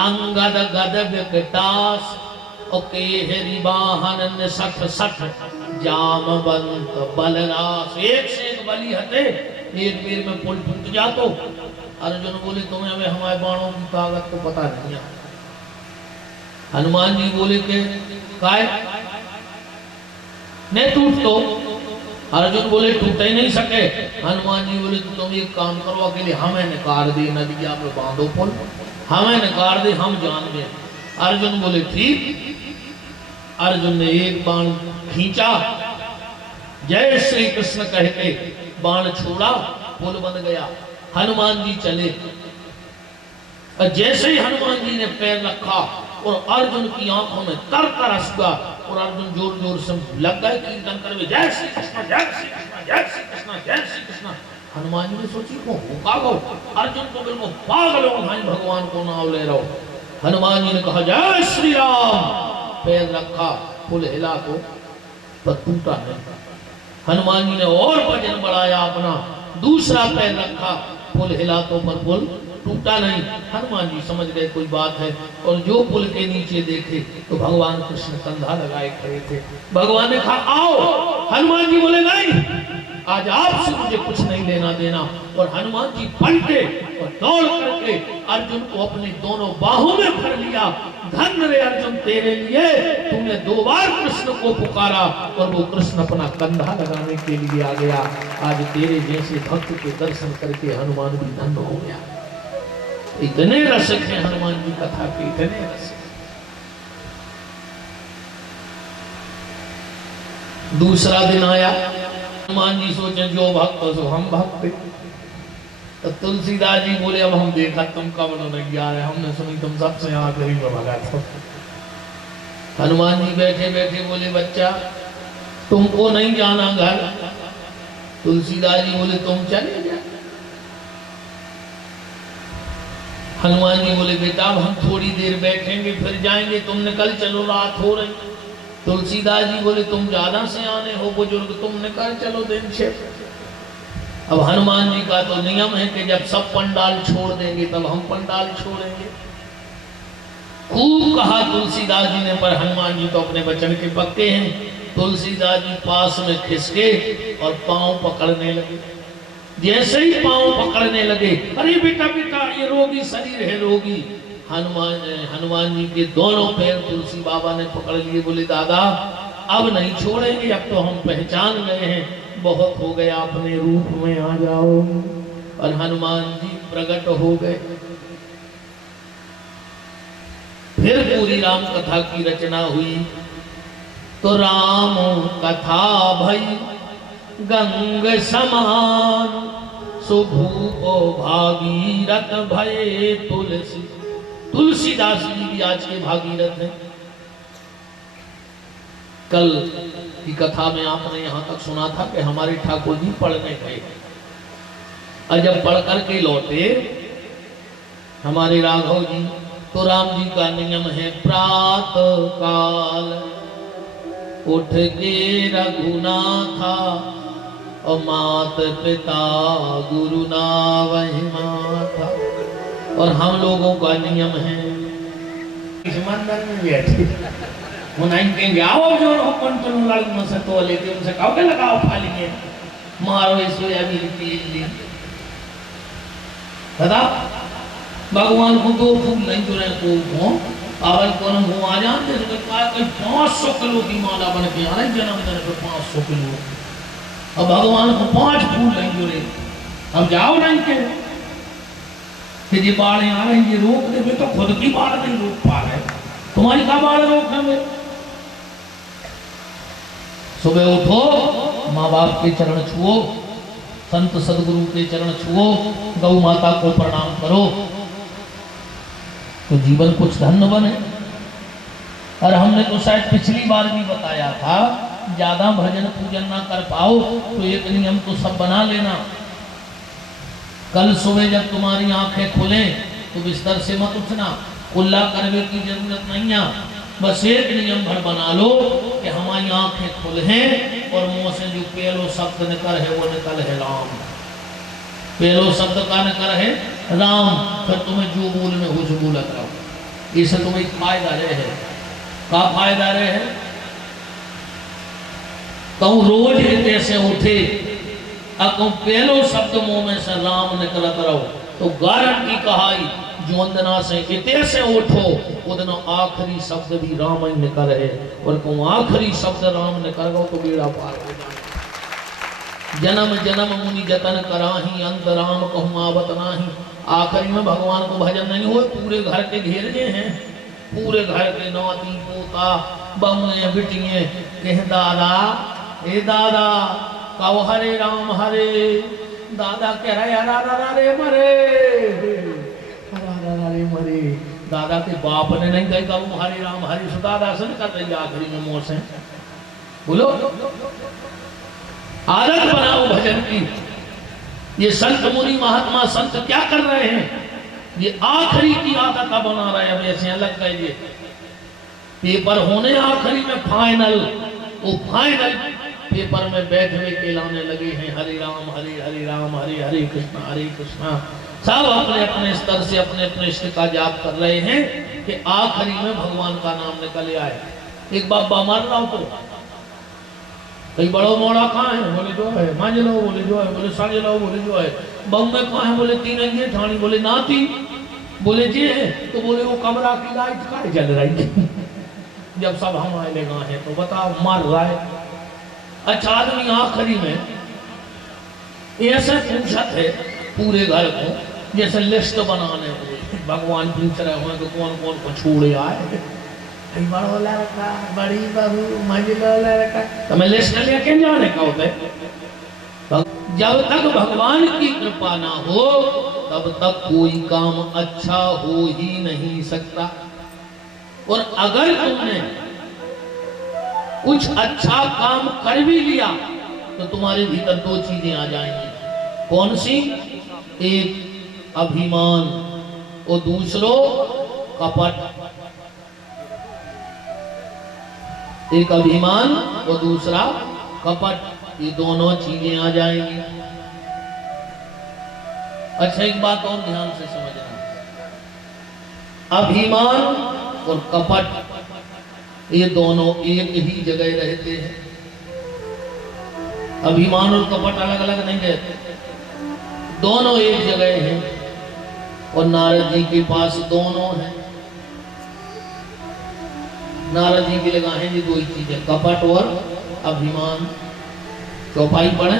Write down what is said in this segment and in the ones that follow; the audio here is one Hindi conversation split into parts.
अंगद गद विकटास और केहरी वाहन सठ सठ जामवंत बलरास। एक से एक बलि हटे, एक बेर में पुल टूट जातो। अर्जुन बोले तुम्हें हमें हमारे बाणों की ताकत को पता नहीं है। हनुमान जी बोले के काय नहीं टूट तो। अर्जुन बोले टूट ही नहीं सके। हनुमान जी बोले तुम एक काम करो, अकेले हमें निकाल दे, नदिया पे बांधो पुल, हमें निकाल दे, हम जान गए। अर्जुन बोले ठीक। अर्जुन ने एक बाण खींचा, जय श्री कृष्ण कह के बाण छोड़ा, पुल बन गया। हनुमान जी चले और जैसे ही हनुमान जी ने पैर रखा और अर्जुन की आंखों में तर तरस गया और अर्जुन जोर जोर से लग गए कीर्तन करवे, जय श्री कृष्ण जय श्री कृष्ण जय श्री कृष्ण जय श्री कृष्ण। हनुमान जी ने सोची को होगा गो, अर्जुन को बिल्कुल पागल हो भाई, भगवान को नाम ले रहा हो। हनुमान जी ने कहा जय श्री राम, पैर रखा, पुल हिला तो पर टूटा नहीं। हनुमान जी ने और वजन बढ़ाया अपना, दूसरा पैर रखा, पुल हिला तो पर पुल टूटा नहीं। हनुमान जी समझ गए कोई बात है और जो पुल के नीचे देखे तो भगवान कृष्ण कंधा लगाए खड़े थे। भगवान ने कहा आओ। हनुमान जी बोले नहीं, आज आपसे मुझे कुछ नहीं लेना देना। और हनुमान जी पलटे और दौड़ करके अर्जुन को अपने दोनों बाहों में भर लिया। धन्य रे अर्जुन तेरे लिए, तुमने 2 बार कृष्ण को पुकारा और वो कृष्ण अपना कंधा लगाने के लिए आ गया। आज तेरे जैसे भक्त के दर्शन करके हनुमान भी धन्य हो गया। इतने रसिक हैं हनुमान जी कथा के, इतने रसिक। दूसरा दिन आया, हनुमान जी सोचे जो भक्त सो हम भक्त। तो तुलसीदास जी बोले अब हम देखा तुम कब नहीं आ रहे, हमने सुनी तुम सबसे यहाँ गरीब भगा था। हनुमान जी बैठे बैठे बोले बच्चा तुमको नहीं जाना घर। तुलसीदास जी बोले तुम चले जा। हनुमान जी बोले बेटा अब हम थोड़ी देर बैठेंगे फिर जाएंगे, तुम निकल चलो, रात हो रही। तुलसीदास जी बोले तुम ज्यादा से आने हो बुजुर्ग, तुम निकल चलो दिन से। अब हनुमान जी का तो नियम है कि जब सब पंडाल छोड़ देंगे तब हम पंडाल छोड़ेंगे। खूब कहा तुलसीदास जी ने, पर हनुमान जी तो अपने वचन के पक्के हैं। तुलसीदास जी पास में खिसके और पांव पकड़ने लगे। जैसे ही पांव पकड़ने लगे, अरे बेटा बेटा ये रोगी शरीर है रोगी। हनुमान जी के दोनों पैर तुलसी बाबा ने पकड़ लिए। बोले दादा अब नहीं छोड़ेंगे, अब तो हम पहचान गए हैं, बहुत हो गया, अपने रूप में आ जाओ। और हनुमान जी प्रकट हो गए। फिर पूरी राम कथा की रचना हुई। तो राम कथा भई गंग समान, सुभूपो भागीरथ भये तुलसी। तुलसीदास जी भी आज के भागीरथ हैं। कल की कथा में आपने यहाँ तक सुना था कि हमारे ठाकुर जी पढ़ने गए और जब पढ़ करके लौटे हमारे राघव जी, तो राम जी का नियम है प्रातः काल उठ के रघुनाथा और मात पिता गुरु नावहि माथा। और हम लोगों का नियम है इस मंदिर में बैठे वो नहीं कहेंगे आओ जो हो कंट्रोल लाल में से तो लेते उनसे कहोगे लगाओ फाली में मारो इस सोयाबीन तेल ले दादा। भगवान को 2 फूल नहीं जुड़े को हो आवल कोन हो आ जानते तो कोई 500 किलो की माला बन के आ रही जन्मदिन पे 500 किलो। अब भगवान को 5 फूल नहीं जुड़े, अब जाओ नहीं के कि ये बाढ़ आ रही ये रोक दे, तो खुद की बाढ़ नहीं रोक पा रहे, तुम्हारी का बाढ़ रोक हमें। सुबह उठो, माँ बाप के चरण छुओ, संत सदगुरु के चरण छुओ, गौ माता को प्रणाम करो तो जीवन कुछ धन्य बने। और हमने तो शायद पिछली बार भी बताया था, ज्यादा भजन पूजन ना कर पाओ तो एक नियम तो सब बना लेना। कल सुबह जब तुम्हारी आंखें खुले तो बिस्तर से मत उठना, कुल्ला करने की जरूरत नहीं है। बस एक नियम भर बना लो कि हमारी आंखें खुल हैं और मुंह से जो पहलो शब्द निकल है वो निकल है राम। पहलो शब्द का निकल है राम, फिर तुम्हें जो बोलने हो जो बोलत रहो। इससे तुम्हें फायदा रहे है। का फायदा रहे है? कहूँ रोज हिते से उठे कहूँ पहलो शब्द मुंह में से राम निकलत रहो तो गारंटी कहाई जो वंदना से इते से उठो उदन आखिरी शब्द भी राम ही निकल है। और कहूँ आखिरी शब्द राम निकल गो तो बेड़ा पार हो जाए। जन्म जन्म मुनि जतन कराही अंत राम कहूँ आवत नाही। आखिरी में भगवान को भजन नहीं हुए, पूरे घर के घेर गए हैं। पूरे घर के नाती पोता बम्मे बिटिए कह दादा ए दादा कहो हरे राम हरे। दादा कह रहे हरा रे मरे, हरा रे मरे। दादा के बाप ने नहीं कही कहूँ हरे राम हरे। सो दादा से कर रही आखिरी में मोर से बोलो। आदत बनाओ भजन की। ये संत मुनि महात्मा संत क्या कर रहे हैं? ये आखिरी की आदत बना रहे हैं। अब ऐसे अलग कहिए पेपर होने आखिरी में फाइनल, वो फाइनल पेपर में बैठे हुए कहलाने लगे हैं हरे राम हरे हरे कृष्णा। सब अपने अपने स्तर से अपने अपने इष्ट का जाप कर रहे हैं कि आखिरी में भगवान का नाम निकल आए। एक बाबा मार रहा हो तो कई बड़ो मोड़ा कहाँ है? बोले जो है मांझ लो, बोले जो है, बोले साझे लो, बोले जो है। बम में कहाँ है? बोले तीन अंगे ठाणी, बोले नाती, बोले जे है तो बोले वो कमरा की लाइट काहे जल रही थी जब सब हम आए लगा है तो बताओ मार रहा है। अच्छा आदमी आखिरी में ऐसे पूछत है पूरे घर को जैसे लिस्ट बनाने हुए भगवान पूछ रहे हो कि कौन कौन को छोड़े आए। बड़ो लड़का, बड़ी बहू, मंझलो लड़का, तो मैं लिस्ट लेके जाने का होता है। जब तक भगवान की कृपा ना हो तब तक कोई काम अच्छा हो ही नहीं सकता। और अगर तुमने कुछ अच्छा काम कर भी लिया तो तुम्हारे भीतर दो चीजें आ जाएंगी। कौन सी? एक अभिमान और दूसरो कपट। एक अभिमान और दूसरा कपट, ये दोनों चीजें आ जाएंगी। अच्छा एक बात और ध्यान से समझना, अभिमान और कपट ये दोनों एक ही जगह रहते हैं। अभिमान और कपट अलग अलग नहीं रहते, दोनों एक जगह हैं। और नारद जी के पास दोनों हैं। नारद जी की लगाएं जी दो ही चीजें, कपट और अभिमान। चौपाई पढ़े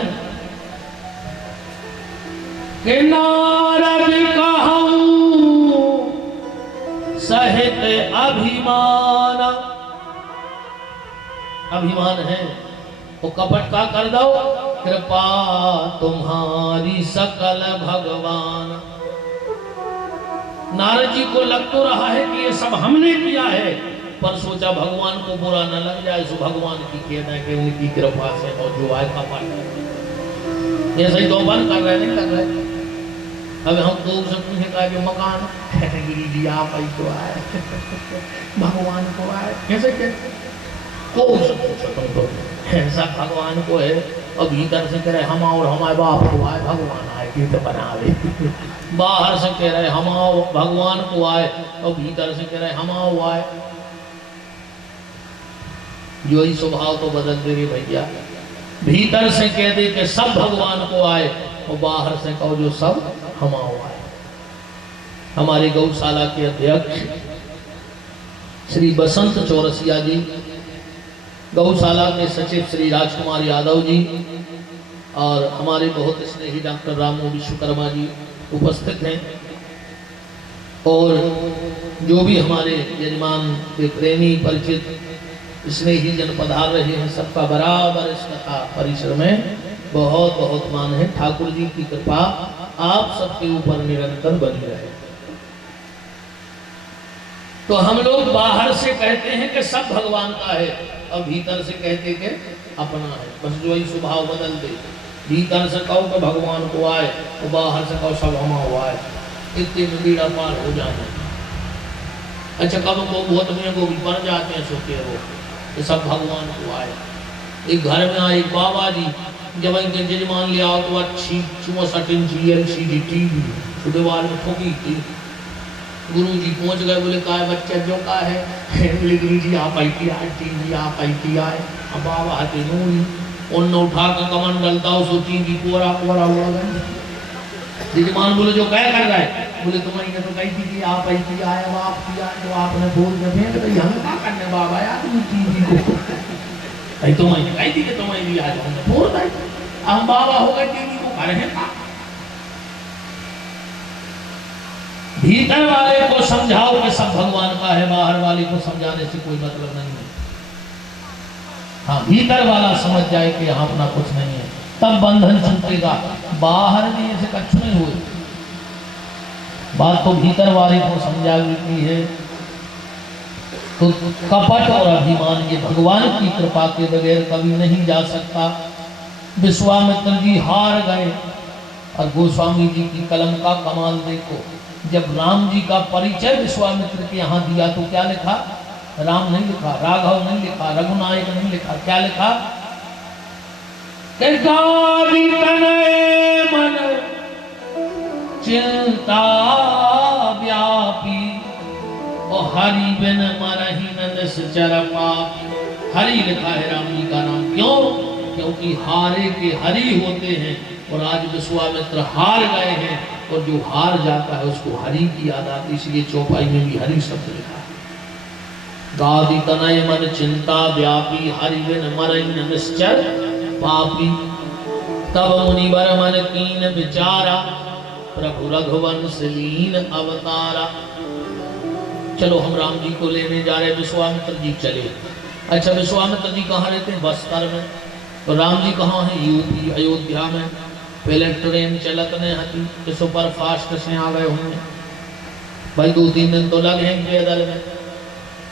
कि नारद कहूं सहित अभिमान। अभिमान है वो कपट का कर दो, कृपा तुम्हारी सकल भगवान। नारद जी को लग तो रहा है कि ये सब हमने किया है, पर सोचा भगवान को बुरा न लग जाए, सो भगवान की कहना कि उनकी कृपा से और जो आए कपट। ये सही दो बंद कर रहे नहीं कर रहे। अब हम तो सब पूछे कहा कि मकान गिरी दिया पैसो आए भगवान को आए कैसे कहते को तो ऐसा भगवान को है। और भीतर से कह रहे हम और हमारे बाप को आए भगवान आए कि तो बनावे। बाहर से कह रहे हम आओ भगवान को आए और भीतर से कह रहे हम आओ आए। जो ही स्वभाव तो बदल दे रे भैया। भीतर से कह दे कि सब भगवान को आए और बाहर से कहो जो सब हम आओ आए। हमारे गौशाला के अध्यक्ष श्री बसंत चौरसिया जी, गौशाला के सचिव श्री राजकुमार यादव जी और हमारे बहुत स्नेही डॉक्टर रामू विश्वकर्मा जी उपस्थित हैं। और जो भी हमारे यजमान के प्रेमी परिचित स्नेही जन पधार रहे हैं, सबका बराबर इस कथा परिसर में बहुत बहुत मान है। ठाकुर जी की कृपा आप सबके ऊपर निरंतर बनी रहे। तो हम लोग बाहर से कहते हैं कि सब भगवान का है और भीतर से कहते कि अपना है। बस जो ही स्वभाव बदल दे, भीतर से कहो कि भगवान को आए और बाहर से कहो सब हमा हुआ है, इतने में बीड़ा पार हो जाए। अच्छा कब को बहुत में वो भी पड़ जाते हैं सोचे वो कि सब भगवान को आए। एक घर में आए एक बाबा जी जब इनके जजमान ले आओ तो अच्छी 64 इंच LCD टीवी दीवार में ठोकी थी। गुरु जी पहुंच गए, बोले का है बच्चा जो का है? बोले गुरु जी आप ITI टीवी आप ITI। अब बाबा आते नहीं उन उठा कर कमंडल था उस टीवी पूरा पूरा हुआ गया। जजमान बोले जो क्या कर रहा है? बोले तुम्हारी तो कही थी कि आप ITI अब आप किया तो आपने बोल के फेंक दी, हम क्या करने बाबा यार तुम टीवी को तुम्हें कही थी कि तुम्हें भी आ जाओ बोल रहा है हम बाबा हो गए टीवी को कर रहे हैं। भीतर वाले को समझाओ कि सब भगवान का है, बाहर वाले को समझाने से कोई मतलब नहीं है। हाँ भीतर वाला समझ जाए कि यहाँ अपना कुछ नहीं है तब बंधन छूटेगा, बाहर नहीं से कच्छ नहीं हुए। बात तो भीतर वाले को समझानी है। तो कपट और अभिमान ये भगवान की कृपा के बगैर कभी नहीं जा सकता। विश्वामित्र जी हार गए और गोस्वामी जी की कलम का कमाल देखो, जब राम जी का परिचय विश्वामित्र के यहाँ दिया तो क्या लिखा? राम नहीं लिखा, राघव नहीं लिखा, रघुनायक नहीं लिखा, क्या लिखा? मन चिंता व्यापी और हरि बिन मरहि न निश्चर पापी। हरि लिखा है राम जी का नाम, क्यों? क्योंकि हारे के हरि होते हैं और आज विश्वामित्र हार गए हैं और जो हार जाता है उसको हरि की याद आती, इसलिए चौपाई में भी हरि शब्द लिखा है। गादि तनय मन चिंता व्यापी हरि बिन मरहि न निश्चर पापी। तब मुनिवर मन कीन विचारा प्रभु रघुवंश लीन अवतारा। चलो हम राम जी को लेने जा रहे, विश्वामित्र जी चले। अच्छा विश्वामित्र जी कहाँ रहते हैं? बस्तर में। तो राम जी कहाँ हैं? यूपी अयोध्या में। पहले ट्रेन चलत ने हती कि सुपर फास्ट से आ गए होंगे भाई, 2-3 दिन तो लगे हैं पैदल में।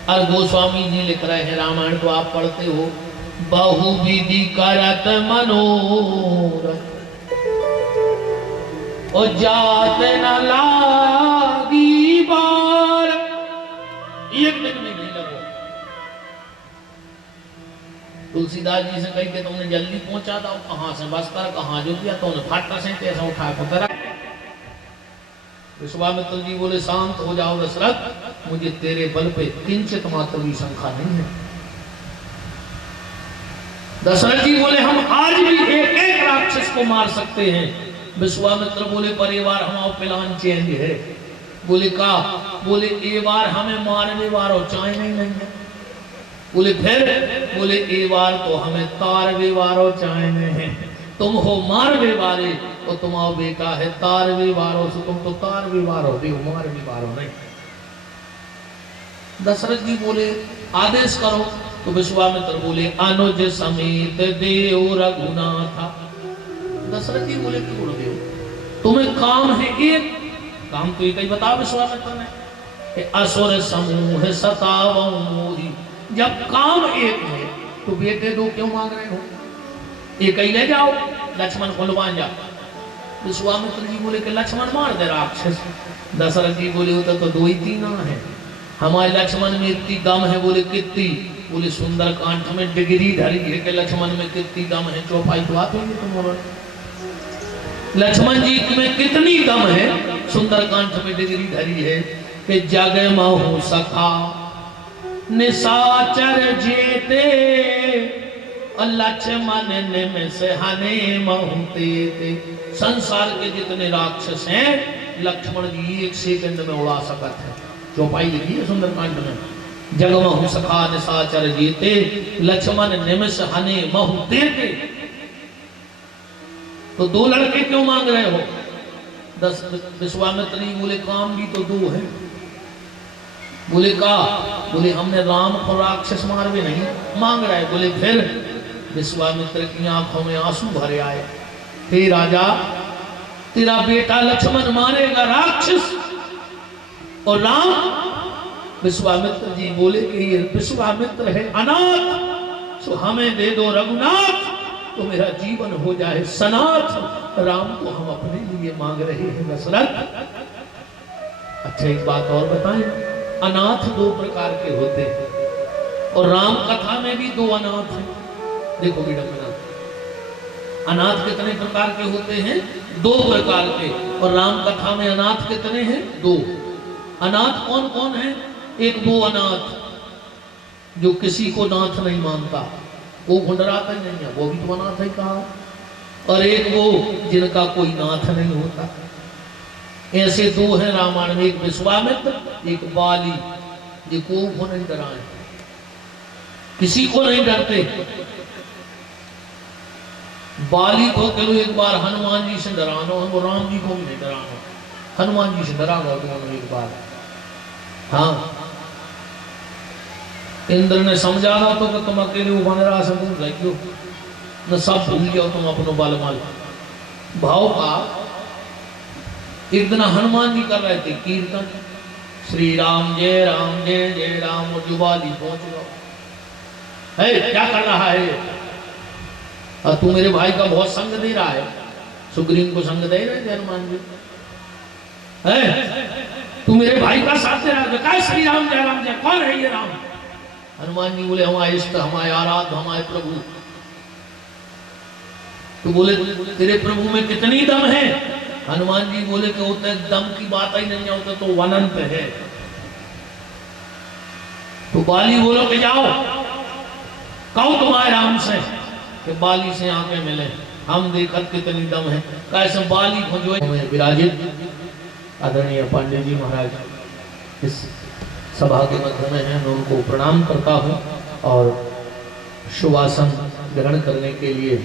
और गोस्वामी जी लिख रहे हैं, रामायण तो आप पढ़ते हो, बहुविधि करत मनोरथ और जात न लागी बार। एक दिन में नहीं लगो। तुलसीदास जी से कही कि तुमने जल्दी पहुंचा था, कहां से बस्तर कहां जो किया, तुमने फट से कैसा उठा कर। विश्वामित्र जी बोले शांत हो जाओ दशरथ, मुझे तेरे बल पे किंचित मात्र भी शंका नहीं है। दशरथ जी बोले हम आज भी एक एक राक्षस को मार सकते हैं। विश्वामित्र बोले पर ये बार हमारा प्लान चेंज है। बोले का? बोले ये बार हमें मारने वालों चाहे नहीं है। बोले फिर? बोले ये बार तो हमें तारवे वालों चाहे नहीं है। तुम हो मारवे वाले और तुम्हारा बेटा है तारवे वालों से, तुम तो तारवे वालों भी हो, मारवे वालों नहीं। दशरथ जी बोले आदेश करो। तो विश्वामित्र बोले अनुज समेत देव रघुनाथा। दशरथ जी बोले क्यों देव, तुम्हें काम है एक, काम तो एक ही बताओ विश्वामित्र ने, असुर समूह सतावो मोहि। जब काम एक है तो बेटे दो क्यों मांग रहे हो? एक ही ले जाओ, लक्ष्मण को लुभान जाओ। विश्वामित्र जी बोले कि लक्ष्मण मार दे राक्षस। दशरथ जी बोले होता तो 2-3 है, हमारे लक्ष्मण में इतनी दम है। बोले कितनी? बोले सुंदर कांठ में डिग्री धरी है कि लक्ष्मण में कितनी दम है, चौपाई तो आती है तुम्हारा। लक्ष्मण जी में कितनी दम है, सुंदर कांठ में डिग्री धरी है कि जग महु सखा निशाचर जेते और लक्ष्मण निमिष हने महते थे। संसार के जितने राक्षस हैं लक्ष्मण जी 1 सेकंड में उड़ा सकते हैं। चौपाई लिखी है सुंदरकांड में, जगमहु सखा निशाचर जेते लक्ष्मण निमिष हने महते थे। तो 2 लड़के क्यों मांग रहे हो? विश्वामित्र जी बोले काम भी तो 2 है। बोले का? बोले हमने राम को राक्षस मार भी नहीं मांग रहे। बोले फिर? विश्वामित्र की आंखों में आंसू भरे आए। हे राजा, तेरा बेटा लक्ष्मण मारेगा राक्षस और राम? विश्वामित्र जी बोले कि ये विश्वामित्र है अनाथ, सो हमें दे दो रघुनाथ तो मेरा जीवन हो जाए सनाथ। राम को हम अपने लिए मांग रहे हैं दशरथ। अच्छा एक बात और बताएं, अनाथ 2 प्रकार के होते हैं और राम कथा में भी 2 अनाथ हैं। देखो बेटा, अनाथ कितने प्रकार के होते हैं? 2 प्रकार के। और राम कथा में अनाथ कितने हैं? 2। अनाथ कौन कौन है? एक वो अनाथ जो किसी को नाथ नहीं मानता, वो भुंडराता नहीं है, वो भी तो अनाथ है कहा। और एक वो जिनका कोई नाथ नहीं होता। ऐसे 2 हैं रामायण में, एक विश्वामित्र, एक बाली। ये को नहीं डराए, किसी को नहीं डरते। बाली को कहो एक बार हनुमान जी से डराना, वो राम जी को भी नहीं डराना, हनुमान जी से डराना दोनों एक बार। हाँ, इंद्र ने समझा रहा तो कि तुम अकेले वो बन रहा सब क्यों न सब भूल जाओ तुम अपनो बाल माल भाव का। एक दिन हनुमान जी कर रहे थे कीर्तन, श्री राम जय जय राम, और जुबाली पहुंच गया। है क्या कर रहा है? और तू मेरे भाई का बहुत संग दे रहा है। सुग्रीव को संग दे रहे थे हनुमान जी। है तू मेरे भाई का साथ दे रहा है। क्या श्री राम जय, कौन है ये राम? हनुमान जी बोले हमारे इष्ट, हमारे आराध्य, हमारे प्रभु। तो बोले तेरे प्रभु में कितनी दम है? हनुमान जी बोले कि होते दम की बात ही नहीं होता तो अनंत है। तो बाली बोलो कि जाओ कहो तुम्हारे राम से कि बाली से आके मिले, हम देखत कितनी दम है। कैसे बाली को जो विराजित आदरणीय पांडे जी महाराज इस सभा के मध्य में है, मैं उनको प्रणाम करता हूँ और शुभासन ग्रहण करने के लिए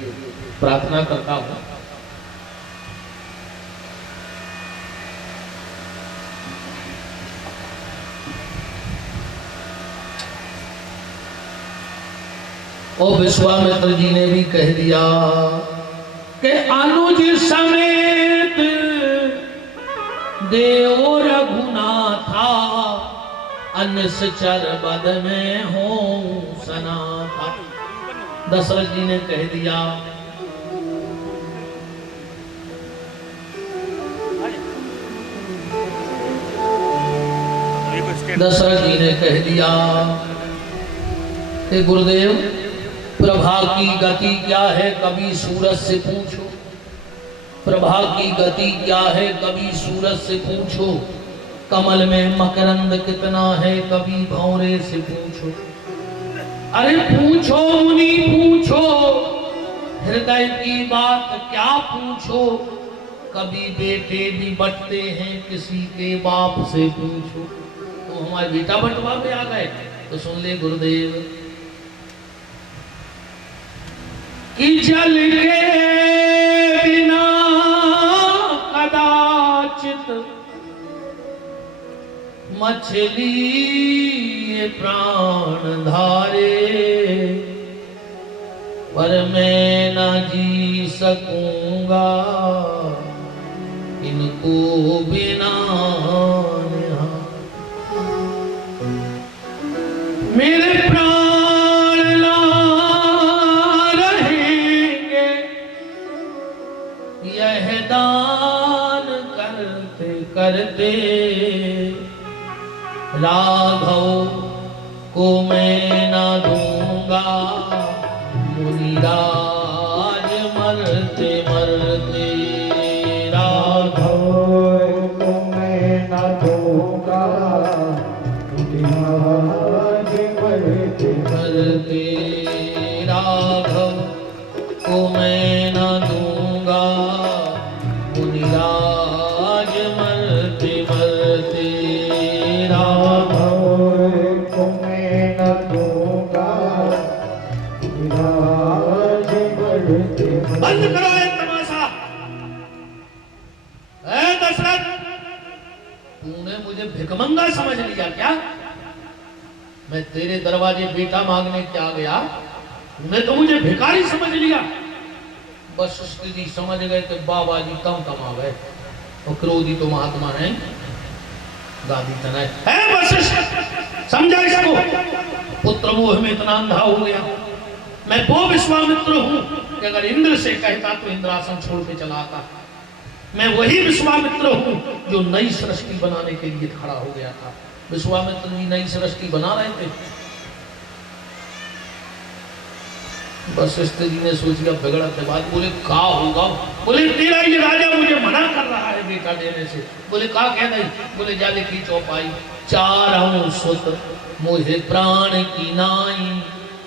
प्रार्थना करता हूँ। और विश्वामित्र जी ने भी कह दिया कि अनुज समेत देव रघुनाथा, अनसचर बद में हो सना था। दशरथ जी ने कह दिया कि गुरुदेव प्रभा की गति क्या है कभी सूरज से पूछो, प्रभा की गति क्या है कभी सूरज से पूछो, कमल में मकरंद कितना है कभी भंवरे से पूछो। अरे पूछो मुनि पूछो, हृदय की बात क्या पूछो, कभी बेटे भी बटते हैं किसी के बाप से पूछो। तो हमारे बेटा बटवा में आ गए तो सुन ले गुरुदेव कि जल के बिना कदाचित मछली ये प्राण धारे, पर मैं न जी सकूंगा इनको बिना। मेरे प्राण ना रहेंगे यह दान करते करते, राघव को मैं ना दूंगा मुनिराज मरते मरते, राघव को मैं ना दूंगा मुनिराज मरते मरते, राघव को मैं ना दूंगा मुनिराज मरते मरते, राघव को मैं ना दूंगा मुनिराज मरते। बंद करो ये तमाशा। ऐ दशरथ, तूने मुझे भिखमंगा समझ लिया क्या? मैं तेरे दरवाजे बेटा मांगने क्या गया? मैं तो मुझे भिखारी समझ लिया। बस स्थिति समझ गए कि बाबा जी कम आ गए और क्रोधी तो महात्मा है गादी तनाए है। बस समझा इसको, पुत्र मोह में इतना अंधा हो गया। मैं वो विश्वामित्र हूं कि अगर इंद्र से कहता तो इंद्रासन छोड़ के चला आता। मैं वही विश्वामित्र हूं जो नई सृष्टि बनाने के लिए खड़ा हो गया था। विश्वामित्र जी नई सृष्टि बना रहे थे। वशिष्ठ जी ने सोच लिया बिगड़ा के बाद, बोले का होगा? बोले तेरा ये राजा मुझे मना कर रहा है बेटा देने से। बोले का कह नहीं? बोले जा लिखी चौपाई, चारों सुत मुझे प्राण की नाई,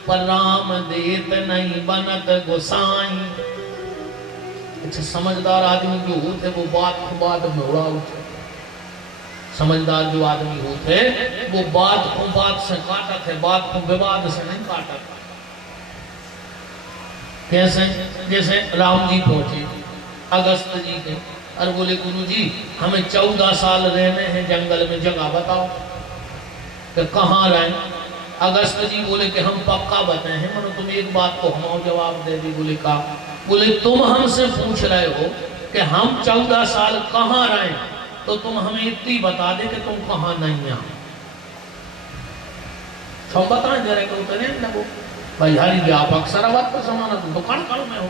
पर राम देत नहीं बनत गोसाई। अच्छा, समझदार आदमी जो होते वो बात को बाद में उड़ा उठे। समझदार जो आदमी होते वो बात को बात से काटा थे, बात को विवाद से नहीं काटा था। कैसे? जैसे राम जी पहुंचे अगस्त जी के, और बोले गुरु जी हमें 14 साल रहने हैं जंगल में, जगह बताओ। तो कहाँ रहे? अगस्त जी बोले कि हम पक्का बताए हैं, मनो तुम एक बात को हम जवाब दे दी। बोले का? बोले तुम हमसे पूछ रहे हो कि हम 14 साल कहाँ रहे, तो तुम हमें इतनी बता दे कि तुम कहाँ नहीं आओ। हम बताएं जरा को उतरे न वो भाई हरी व्यापक सरवत पर समाना तुम दुकान करो मैं हो।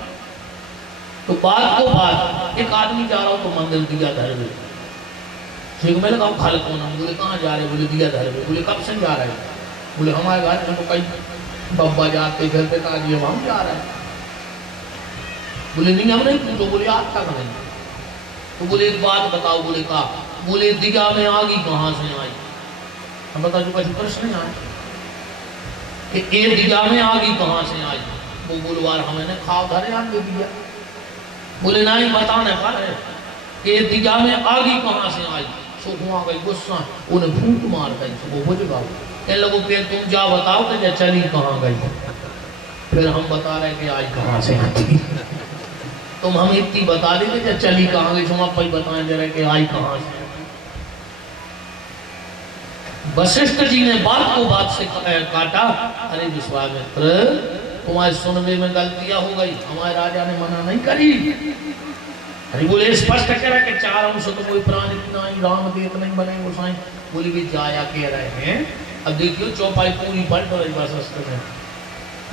तो बात को बात, एक आदमी जा रहा हो तो मंदिर दिया धर में, ठीक मैं लगा खाल कौन? बोले कहाँ जा रहे? बोले दिया धर में। बोले कब से जा रहे? बोले हमारे घर में तो कई बब्बा जाते घर पे कहा जी हम जा रहे हैं। बोले नहीं हम नहीं पूछो। बोले आज तक नहीं। तो बोले एक बात बताओ। बोले कहा? बोले दिया में आगी कहाँ से आई? हम बता जो कभी प्रश्न नहीं आए कि ये दिया में आगी कहाँ से आई? वो बोलवार हमें खाओ धरे आग दे दिया। बोले नहीं बताने पर है कि ये दिया में आगी कहाँ से आई। सो हुआ गई गुस्सा, उन्हें फूंक मार गई। वो बुझ गया। कह लोगों पे तुम जा बताओ कि चली कहाँ गई। फिर हम बता रहे कि आज कहाँ से आती। तुम हम इतनी बता देंगे कि चली कहाँ गई, तुम आप बताएं जरा कि आई कहाँ से। वशिष्ठ जी ने बात को बात से काटा। अरे विश्वामित्र तुम्हारे सुनने में गलतियां हो गई, हमारे राजा ने मना नहीं करी। अरे बोले स्पष्ट कह रहा कि चारों से तो कोई प्राण इतना ही राम देत नहीं बने गोसाई। बोले भी जाया कह रहे हैं। अब देखियो चौपाई पूरी पलट रही वशिष्ठ में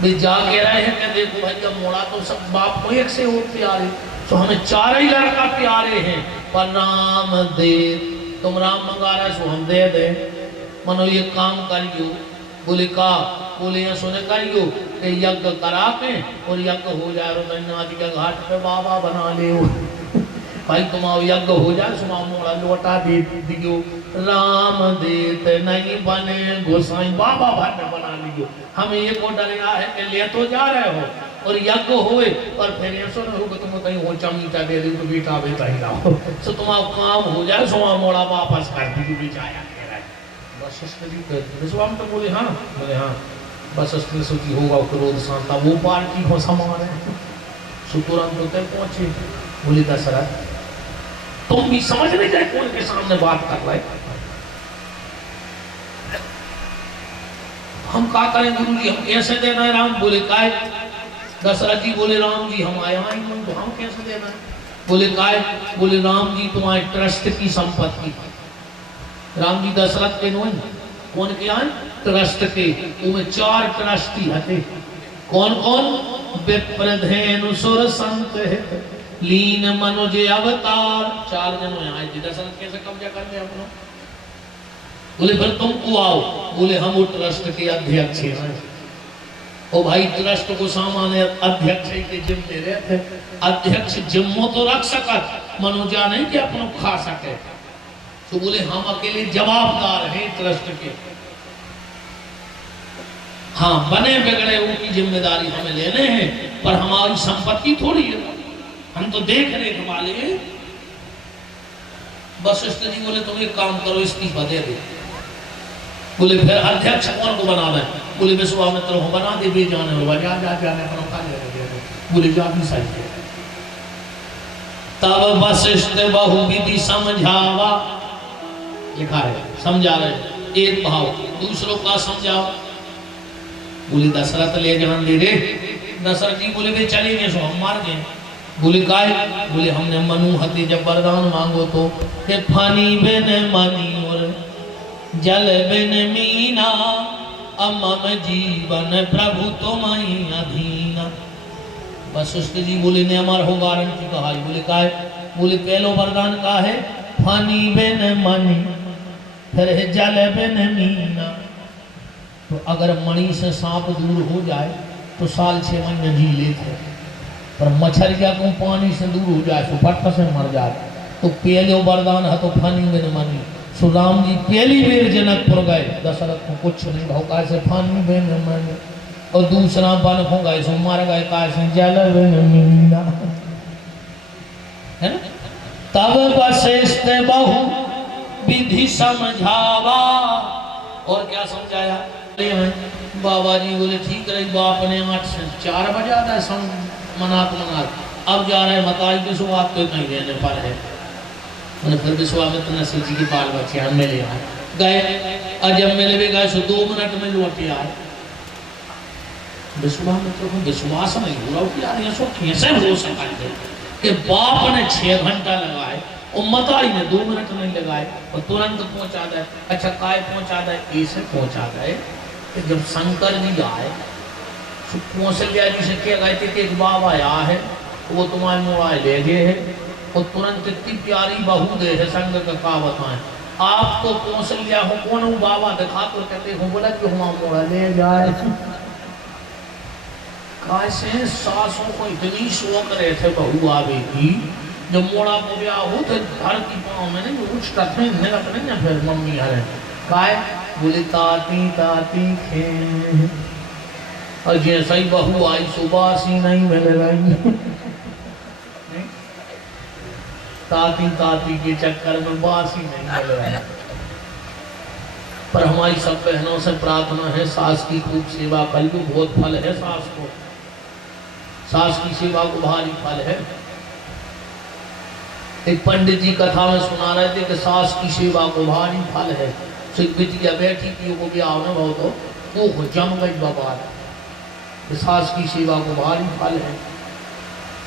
भी जा कह रहे हैं कि देखो भैया मोड़ा तो सब बाप को एक से हो प्यारे, तो हमें चार ही लड़का प्यारे हैं, पर राम दे तुम राम मंगा रहे सो हम दे दे। मनो ये काम करियो। बोले का? बोले यहाँ सुने करियो कि यज्ञ करा के और यज्ञ हो जाए रघुनाथ के घाट पे बाबा बना ले भाई तुम्हारा यज्ञ हो जाए, सुना मोड़ा लोटा दे दियो। राम देत नहीं बने गोसाई, बाबा भर बना लियो। हमें ये को डरिया है कि ले तो जा रहे हो और यज्ञ होए और फिर ये सुनो हो तुम कहीं हो चमीटा दे दे तो बेटा बेटा ही लाओ, सो तुम्हारा काम हो जाए, सुना मोड़ा वापस कर दियो बेचाया। वशिष्ठ जी विश्वामित्र तो बोले हाँ। बोले हाँ। वशिष्ठ ने सोची होगा क्रोध शांता, वो पार्टी को समान है। तुरंत होते पहुंचे। बोले दशरथ तुम भी समझ नहीं जाए कौन के सामने बात कर रहे। हम क्या करें गुरु जी, हम कैसे देना है राम? बोले काय? दशरथ जी बोले राम जी हम आया ही नहीं, तो हम कैसे देना है? बोले काय? बोले राम जी तुम्हारे ट्रस्ट की संपत्ति। राम जी दशरथ के नोई कौन के आन ट्रस्ट के, उनमें 4 ट्रस्टी हते। कौन कौन? विप्रधेनु सुर संत लीन मनुज अवतार। 4 जनों आए थे। दशरथ कैसे कब्जा कर लिया अपना? बोले फिर तुम को आओ। बोले हम वो ट्रस्ट के अध्यक्ष हैं। ओ भाई ट्रस्ट को सामान्य अध्यक्ष के जिम्मे रहते। अध्यक्ष जिम्मो तो रख सकत, मनुजा नहीं कि अपना खा सके। तो बोले हम अकेले जवाबदार हैं ट्रस्ट के। हाँ बने बिगड़े उनकी जिम्मेदारी हमें लेने हैं, पर हमारी संपत्ति थोड़ी है, हम तो देख रेख वाले हैं। वशिष्ठ जी बोले तुम एक काम करो इस्तीफा दे दे। बोले फिर अध्यक्ष कौन को बना दें? बोले विश्वामित्र को बना दे, जाने होगा जा जा जाने अपना बोले जा भी सही। तब वशिष्ठ बहुविधि समझावा, लिखा है समझा रहे एक भाव दूसरों का समझाओ। बोले दशरथ ले जान दे रे। दशरथ जी बोले वे चले गए सो हम मार गए। बोले काय? बोले हमने मनु हते जब वरदान मांगो तो कि फानी बिन मनी और जल बिन मीना, अमम जीवन प्रभु तुम्हारी अधीना। वशिष्ठ जी बोले ने अमर हो गारंटी कहा। बोले काय? बोले पहलो वरदान का है फानी बिन मनी, फिर है जल बिन मीना। तो अगर मणि से सांप दूर हो जाए तो साल 6 महीने जी लेते, पर मच्छरिया को पानी से दूर हो जाए तो फट से मर जाए। तो पहले वरदान है तो फानी में न मानी। सो राम जी पहली बेर जनकपुर गए, दशरथ को कुछ नहीं भौका से फानी में न मानी। और दूसरा बन हो गए सो मर गए कैसे जल मीना, है ना। तब वशिष्ठ बहु विधि समझावा, और क्या समझाया बाबा जी बोले ठीक रही, बाप ने 8 से 4 बजा था मनात अब जा रहे मताई की शुरुआत तो नहीं देने पर है। मैंने फिर विश्वामित्र ने शिव जी के बाल बच्चे हम मिले आए गए, और जब मिले भी गए सो 2 मिनट में लौट आए। विश्वामित्र को विश्वास नहीं हो रहा कि यार ये सब कैसे हो सकता है कि बाप ने 6 घंटा लगाए और मताई ने 2 मिनट नहीं लगाए और तुरंत पहुंचा दे। अच्छा काय पहुंचा दे, ऐसे पहुंचा दे कि जब शंकर जी आए तो कौशल्या जी से क्या गए थे कि एक बाबा आया है वो तुम्हारे मोबाइल ले गए है और तुरंत इतनी प्यारी बहू दे है संग का बताएं। आप तो कौशल्या हो, कौन हो बाबा दिखा तो कहते हो, बोला कि हम मोड़ा ले जाए। कैसे सासों को इतनी शौक रहे थे बहू आवे की, जब मोड़ा को ब्याह हो तो घर की पाँव में नहीं उठता थे निकट नहीं ना। फिर मम्मी हरे काय बोले ताती ताती खे, और जैसा ही बहू आई सुबासी नहीं मिल रही। ताती ताती के चक्कर में बासी नहीं मिल रहा। पर हमारी सब बहनों से प्रार्थना है सास की खूब सेवा करिए, बहुत फल है सास को, सास की सेवा को भारी फल है। एक पंडित जी कथा में सुना रहे थे कि सास की सेवा को भारी फल है। बिटिया बैठी थी वो भी आओ ना तो वो जम गई बाबा, सास की सेवा को भारी फल है।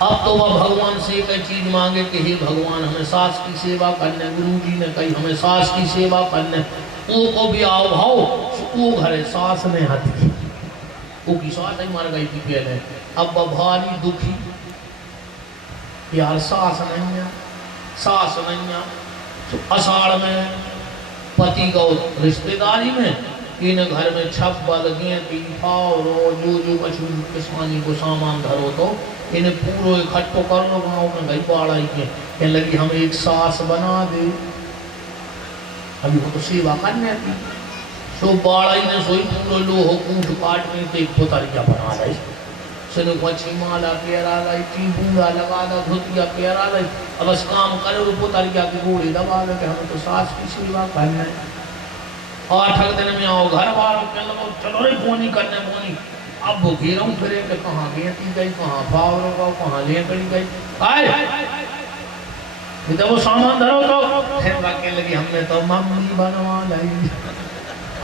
अब तो वह भगवान से एक चीज मांगे कि हे भगवान हमें सास की सेवा करने, गुरु जी ने कही हमें सास की सेवा करने, वो को भी आओ भाव वो घरे सास ने हाथ की वो की सास ही मर गई थी पहले। अब भारी दुखी यार सास नहीं है, सास नहीं है। तो अषाढ़ में पति को रिश्तेदारी में इन घर में छप बल जो जो कछु किसानी को सामान धरो तो इन्हें पूरा इकट्ठो कर लो गाँव में गई बाढ़ के लगी हम एक सास बना दे। अभी वो तो सेवा करने थी सो बाढ़ ने सोई पूरा लो हो कूट काट में तो एक पुतरिया बना रही सुनो मछी माला पेरा लाई बूंदा लगा दा धोतिया पेरा लाई। अब बस काम करे वो पुतरिया की गोली दबा दे हमें तो सास की सेवा करना है। 8 दिन में आओ घर वालों के लगो चलो रे फोनी करने फोनी। अब वो घेरा फिरे के कहाँ गेती गई कहाँ फावरों का कहाँ ले कड़ी गई आए तो वो सामान धरो तो फिर कहने लगी हमने तो मम्मी बनवा लाई।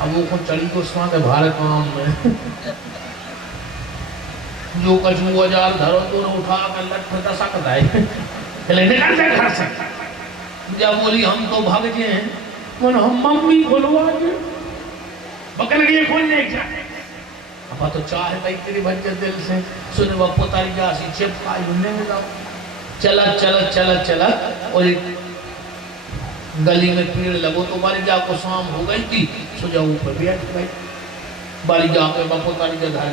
अब वो को चली को स्वाद भारत काम में जो कछु 1000 धरो तो उठा कर लट दशक दाए निकल जाए घर से। जब बोली हम तो भाग गए हैं मन हम मम्मी खुलवा के बकल लिए खोलने जाए। अब तो चाहे भाई तेरी बच्चे दिल से सुने वो पुतारी जासी चिपकाई उन्हें मिला चलत चलत चलत चलत और गली में पेड़ लगो तो बारी जा को शाम हो गई थी सो जा ऊपर बैठ गई। बारी जाके पुतारी के घर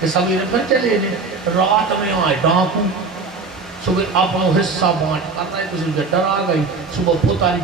के सवेरे फिर चले गए। रात में आए डाकू सुबह अपना हिस्सा बांट कर रहे किसी डरा गई सुबह पुतारी